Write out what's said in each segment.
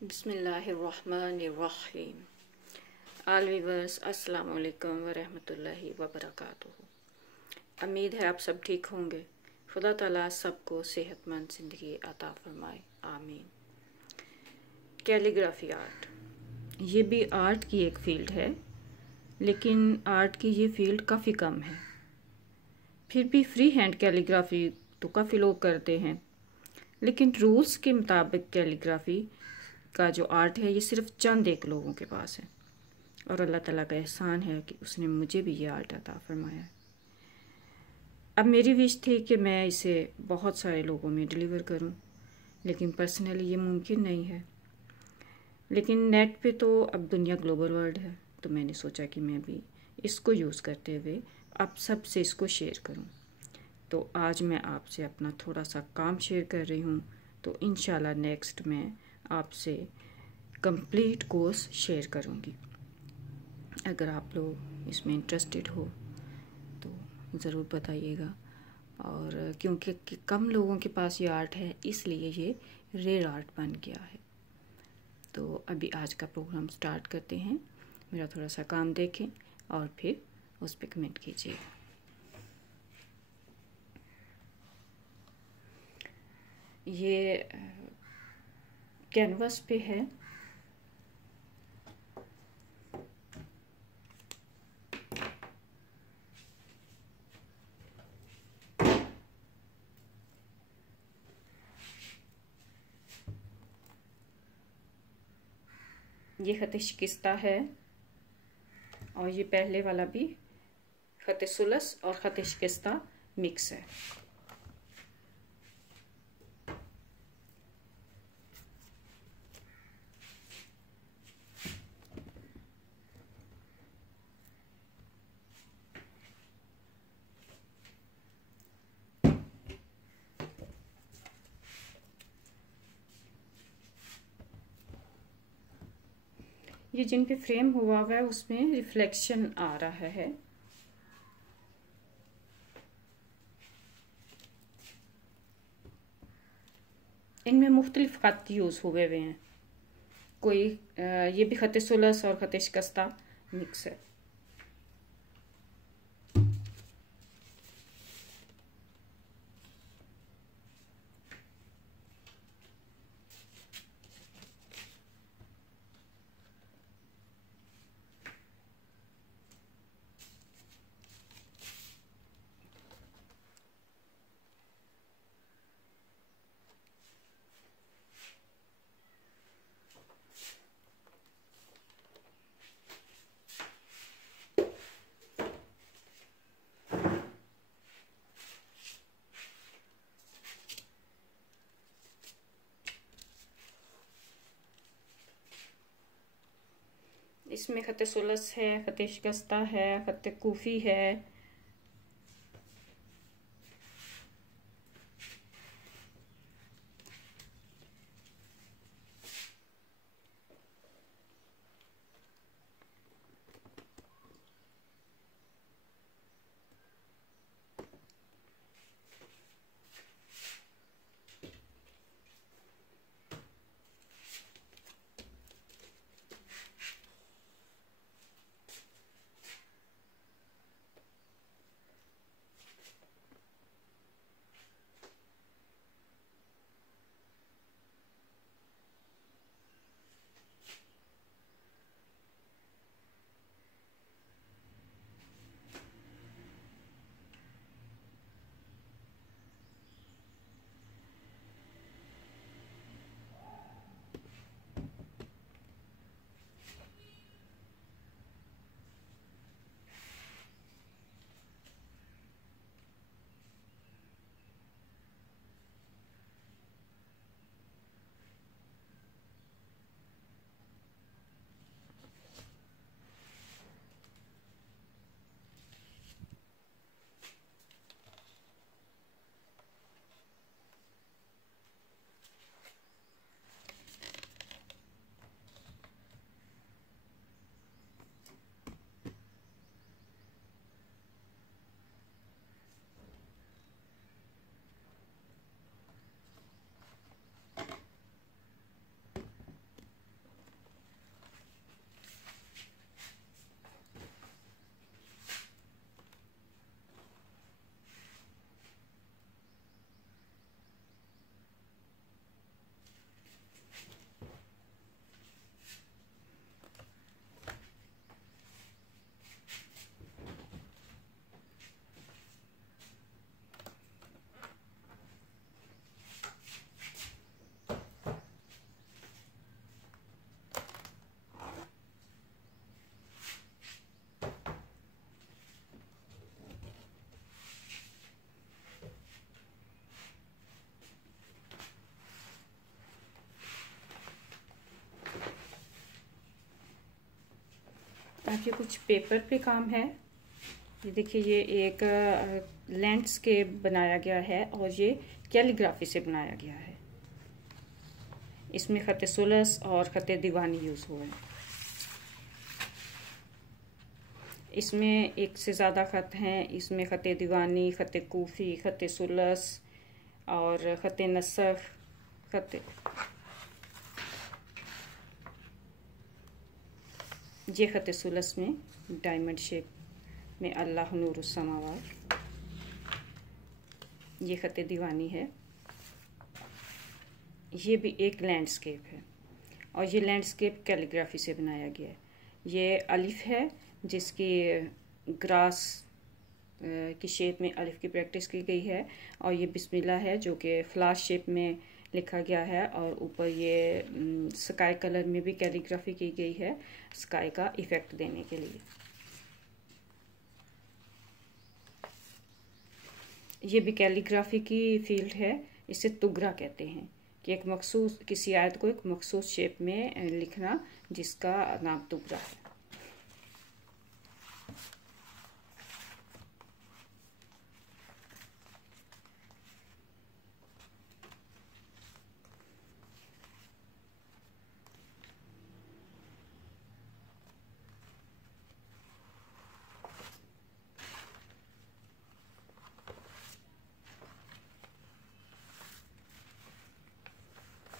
बिस्मिल्लाहिर्रहमानिर्रहीम। आल वीवर्स अस्सलाम वालेकुम वरहमतुल्लाहि वबरकातुहू। उम्मीद है आप सब ठीक होंगे। खुदा ताला सबको सेहतमंद ज़िंदगी अता फरमाए, आमीन। कैलीग्राफी आर्ट, ये भी आर्ट की एक फ़ील्ड है, लेकिन आर्ट की ये फ़ील्ड काफ़ी कम है। फिर भी फ्री हैंड कैलीग्राफी तो काफ़ी लोग करते हैं, लेकिन रूल्स के मुताबिक कैलीग्राफी का जो आर्ट है ये सिर्फ चंद एक लोगों के पास है, और अल्लाह ताला का एहसान है कि उसने मुझे भी ये आर्ट अता फरमाया है। अब मेरी विश थी कि मैं इसे बहुत सारे लोगों में डिलीवर करूं, लेकिन पर्सनली ये मुमकिन नहीं है। लेकिन नेट पे तो अब दुनिया ग्लोबल वर्ल्ड है, तो मैंने सोचा कि मैं भी इसको यूज़ करते हुए आप सबसे इसको शेयर करूं। तो आज मैं आपसे अपना थोड़ा सा काम शेयर कर रही हूं, तो इंशाल्लाह नेक्स्ट मैं आपसे कंप्लीट कोर्स शेयर करूंगी। अगर आप लोग इसमें इंटरेस्टेड हो तो ज़रूर बताइएगा। और क्योंकि कम लोगों के पास ये आर्ट है, इसलिए ये रेयर आर्ट बन गया है। तो अभी आज का प्रोग्राम स्टार्ट करते हैं। मेरा थोड़ा सा काम देखें और फिर उस पर कमेंट कीजिए। ये कैनवस पे है। ये ख़त शिकस्ता है, और ये पहले वाला भी ख़त सुलस और ख़त शिकस्ता मिक्स है। ये जिन पे फ्रेम हुआ हुआ है उसमें रिफ्लेक्शन आ रहा है। इनमें मुख्तलिफ ख़त यूज़ हुए हुए हैं। कोई ये भी ख़त सुलस और ख़त शिकस्ता मिक्स है। इसमें ख़त सुलस है, ख़त शिकस्ता है, ख़त कूफ़ी है। आगे कुछ पेपर पे काम है। ये देखिए, ये एक लैंडस्केप बनाया गया है और ये कैलीग्राफी से बनाया गया है। इसमें खत सुलस और खत दीवानी यूज़ हुए हैं। इसमें एक से ज़्यादा ख़त हैं। इसमें ख़त दीवानी, ख़त कूफ़ी, ख़त सुलस और ख़त नसख, ख़त ये ख़त सुलस में डायमंड शेप में अल्लाह नूरुस समावात। ये ख़त दीवानी है। ये भी एक लैंडस्केप है और ये लैंडस्केप कैलीग्राफी से बनाया गया है। ये अलिफ है जिसकी ग्रास की शेप में अलिफ की प्रैक्टिस की गई है और ये बिस्मिल्लाह है जो कि फ्लास शेप में लिखा गया है और ऊपर ये स्काई कलर में भी कैलीग्राफी की गई है स्काई का इफ़ेक्ट देने के लिए। ये भी कैलीग्राफी की फील्ड है। इसे तुगरा कहते हैं कि एक मखसूस किसी आयत को एक मखसूस शेप में लिखना, जिसका नाम तुगरा है।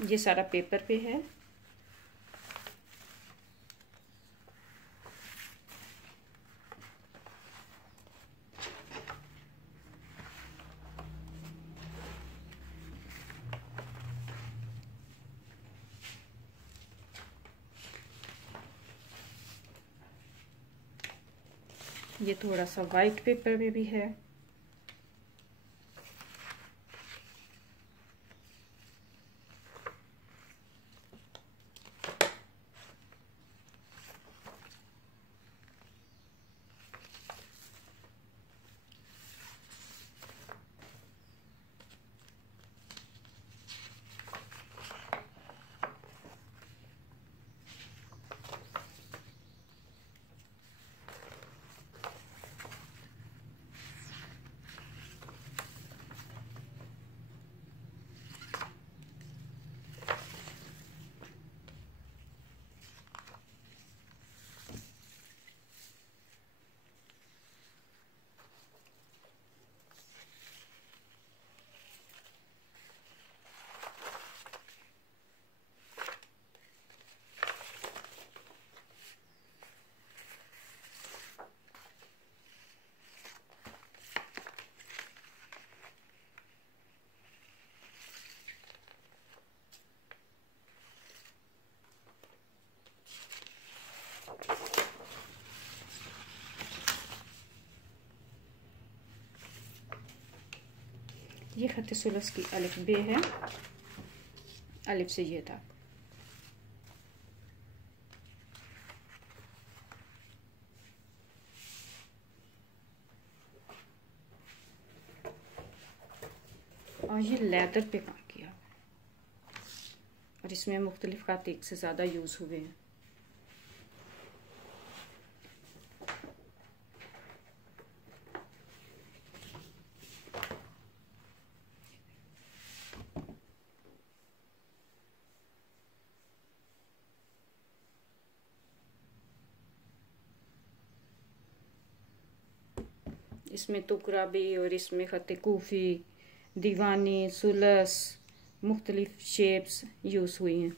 ये सारा पेपर पे है। ये थोड़ा सा वाइट पेपर में भी है। ये खत सुलस की अलिफ बे है। अलिफ से ये था। और ये लेदर पे काम किया और इसमें मुख्तलिफ खात एक से ज़्यादा यूज़ हुए हैं। इसमें तुकरा भी और इसमें ख़त कूफ़ी, दीवानी, सुलस, मुख्तलिफ शेप्स यूज़ हुई हैं।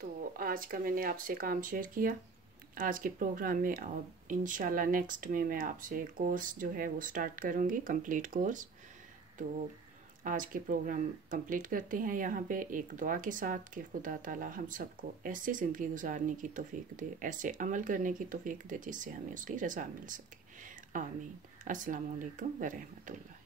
तो आज का मैंने आपसे काम शेयर किया। आज के प्रोग्राम में अब इंशाल्लाह नेक्स्ट में मैं आपसे कोर्स जो है वो स्टार्ट करूँगी, कंप्लीट कोर्स। तो आज के प्रोग्राम कंप्लीट करते हैं यहाँ पे एक दुआ के साथ कि खुदा ताला हम सबको ऐसी ज़िंदगी गुजारने की तौफीक दे, ऐसे अमल करने की तौफीक दे जिससे हमें उसकी रज़ा मिल सके। आमीन। अस्सलामु अलैकुम व रहमतुल्लाह।